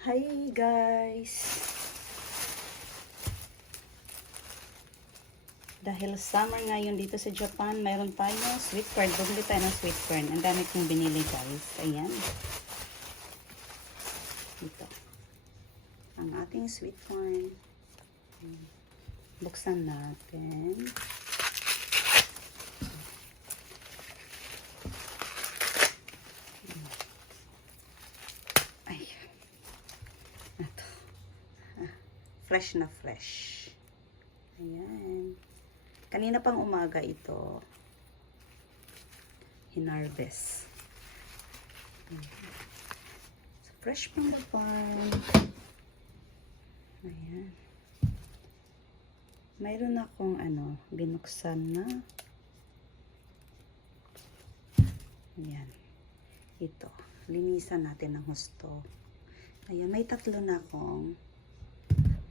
Hi guys! Dahil summer ngayon dito sa Japan, mayroon tayong sweet corn. Bumili tayo ng sweet corn. Ang dami kong binili guys. Ayan. Ito. Ang ating sweet corn. Buksan natin. Ay. Ito. Fresh na fresh. Ayan. Kanina pang umaga ito hinarvest. So, fresh from the farm. Ayan. Mayroon akong binuksan na. Ayan. Ito. Linisan natin ng husto. Ayan. May tatlo na akong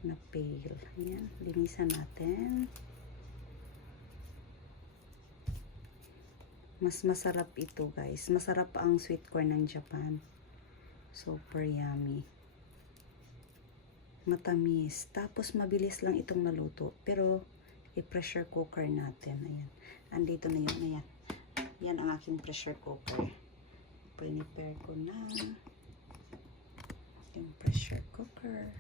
na pail. Ayan. Linisan natin. Mas masarap ito guys. Masarap ang sweet corn ng Japan. Super yummy. Matamis. Tapos mabilis lang itong maluto. Pero i-pressure cooker natin. Ayan. Andito na yun. Ayan. Yan ang aking pressure cooker. Prepare ko na yung pressure cooker.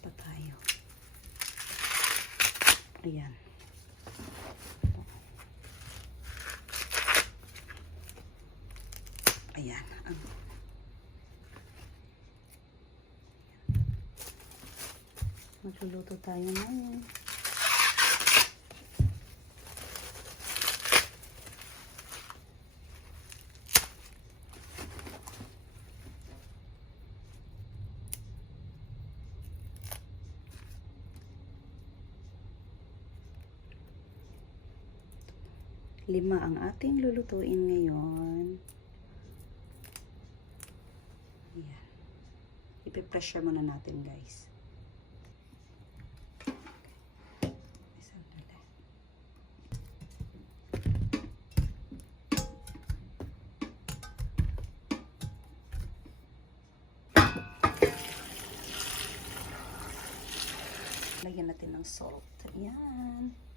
Pa tayo. Ayan. Ayan. Magluluto tayo ngayon. Lima ang ating lulutuin ngayon. Ayan. Ipipressure muna natin guys. Lagyan natin ng salt. Ayan.